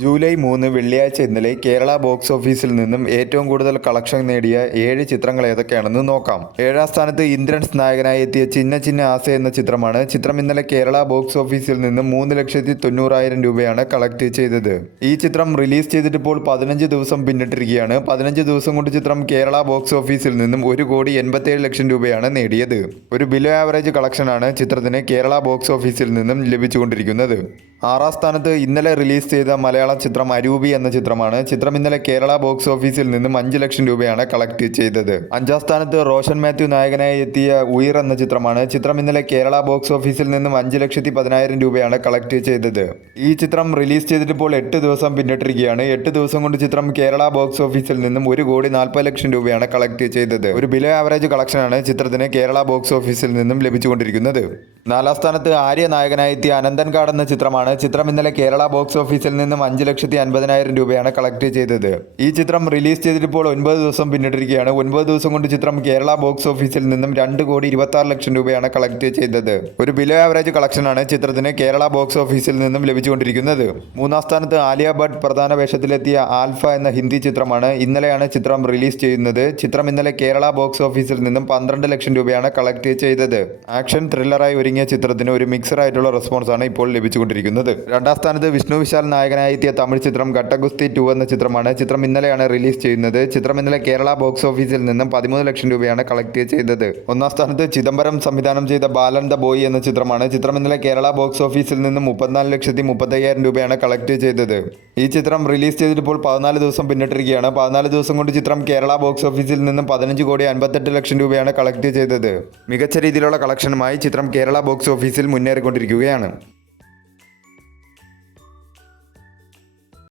July 3 വെള്ളിയാഴ്ച ഇന്നലെ Kerala box ഓഫീസിൽ നിന്നും ഏറ്റവും കൂടുതൽ കളക്ഷൻ നേടിയ 7 ചിത്രങ്ങൾ ഏതൊക്കെയാണെന്ന് നോക്കാം. 7ാം സ്ഥാനത്ത് ഇന്ദ്രൻസ് നായകനായി എത്തിയ ചിന്ന ചിന്ന ആസ എന്ന ചിത്രമാണ്. ചിത്രം ഇന്നലെ കേരള ബോക്സ് ഓഫീസിൽ നിന്നും 3,90,000 രൂപയാണ് കളക്ട് ചെയ്തത്. ഈ ചിത്രം റിലീസ് ചെയ്തിട്ടിപ്പോൾ 15 ദിവസം പിന്നിട്ടിരിക്കുകയാണ്. 15 ദിവസം കൊണ്ട് ചിത്രം കേരള ബോക്സ് ഓഫീസിൽ നിന്നും 1,87,00,000 രൂപയാണ് നേടിയത്. ഒരു ബിലോ ആവറേജ് കളക്ഷനാണ് ചിത്രത്തിന് കേരള ബോക്സ് ഓഫീസിൽ നിന്നും ലഭിച്ചുകൊണ്ടിരിക്കുന്നത്. 6ാം സ്ഥാനത്ത് ഇന്നലെ റിലീസ് ചെയ്ത മലയാളം ചിത്രം അരൂപി എന്ന ചിത്രമാണ്. ചിത്രം ഇന്നലെ കേരള ബോക്സ് ഓഫീസിൽ നിന്നും 5 ലക്ഷം രൂപയാണ് കളക്ട് ചെയ്തത്. 5ാം സ്ഥാനത്ത് റോഷൻ മാത്യു നായകനായി എത്തിയ ഉയർ എന്ന ചിത്രമാണ്. ചിത്രം ഇന്നലെ കേരള ബോക്സ് ഓഫീസിൽ നിന്നും 5,10,000 രൂപയാണ് കളക്ട് ചെയ്തത്. ഈ ചിത്രം റിലീസ് ചെയ്തിട്ടിപ്പോൾ 8 ദിവസം പിന്നിട്ടിരിക്കുകയാണ്. 8 ദിവസം കൊണ്ട് ചിത്രം കേരള ബോക്സ് ഓഫീസിൽ നിന്നും 1,40,00,000 രൂപയാണ് കളക്ട് ചെയ്തത്. ഒരു ബിലോ ആവറേജ് കളക്ഷനാണ് ചിത്രത്തിന് കേരള ബോക്സ് ഓഫീസിൽ നിന്നും ലഭിച്ചുകൊണ്ടിരിക്കുന്നത്. 4ാം സ്ഥാനത്ത് ആര്യ നായകനായി എത്തിയ അനന്തൻകാട് എന്ന ചിത്രമാണ്. ചിത്രം ഇന്നലെ കേരള ബോക്സ് ഓഫീസിൽ നിന്നും 5,50,000 രൂപയാണ് കളക്ട് ചെയ്തത്. ഈ ചിത്രം റിലീസ് ചെയ്തിട്ടിപ്പോൾ 9 ദിവസം പിന്നിട്ടിരിക്കുകയാണ്. 9 ദിവസം കൊണ്ട് ചിത്രം കേരള ബോക്സ് ഓഫീസിൽ നിന്നും 2,26,00,000 രൂപയാണ് കളക്ട് ചെയ്തത്. ഒരു ബിലോ ആവറേജ് കളക്ഷനാണ് ചിത്രത്തിന് കേരള ബോക്സ് ഓഫീസിൽ നിന്നും ലഭിച്ചുകൊണ്ടിരിക്കുന്നത്. 3ാം സ്ഥാനത്ത് ആലിയ ഭട്ട് പ്രധാന വേഷത്തിലെത്തിയ ആൽഫ എന്ന ഹിന്ദി ചിത്രമാണ്. ഇന്നലെയാണ് ചിത്രം റിലീസ് ചെയ്യുന്നത്. ചിത്രം ഇന്നലെ കേരള ബോക്സ് ഓഫീസിൽ നിന്നും 12 ലക്ഷം രൂപയാണ് കളക്ട് ചെയ്തത്. ആക്ഷൻ ത്രില്ലറായി ഒരുങ്ങിയ ചിത്രത്തിന് ഒരു മിക്സർ ആയിട്ടുള്ള റെസ്പോൺസാണ് ഇപ്പോൾ ലഭിച്ചുകൊണ്ടിരിക്കുന്നത്. 2ാം സ്ഥാനത്ത് വിഷ്ണു വിശാൽ നായകനായി എത്തിയ തമിഴ് ചിത്രം ഘട്ടഗുസ്തി 2 എന്ന ചിത്രമാണ്. ചിത്രം ഇന്നലെയാണ് റിലീസ് ചെയ്യുന്നത്. ചിത്രം ഇന്നലെ കേരള ബോക്സ് ഓഫീസിൽ നിന്നും 13 ലക്ഷം രൂപയാണ് കളക്ട് ചെയ്തത്. 1ാം സ്ഥാനത്ത് ചിദംബരം സംവിധാനം ചെയ്ത ബാലൻ ദ ബോയ് എന്ന ചിത്രമാണ്. ചിത്രം ഇന്നലെ കേരള ബോക്സ് ഓഫീസിൽ നിന്നും 34,30,000 രൂപയാണ് കളക്ട് ചെയ്തത്. ഈ ചിത്രം റിലീസ് ചെയ്തിട്ടിപ്പോൾ 14 ദിവസം പിന്നിട്ടിരിക്കുകയാണ്. 14 ദിവസം കൊണ്ട് ചിത്രം കേരള ബോക്സ് ഓഫീസിൽ നിന്നും 15,58,00,000 രൂപയാണ് കളക്ട് ചെയ്തത്. മികച്ച രീതിയിലുള്ള കളക്ഷനുമായി ചിത്രം കേരള ബോക്സ് ഓഫീസിൽ മുന്നേറിക്കൊണ്ടിരിക്കുകയാണ്.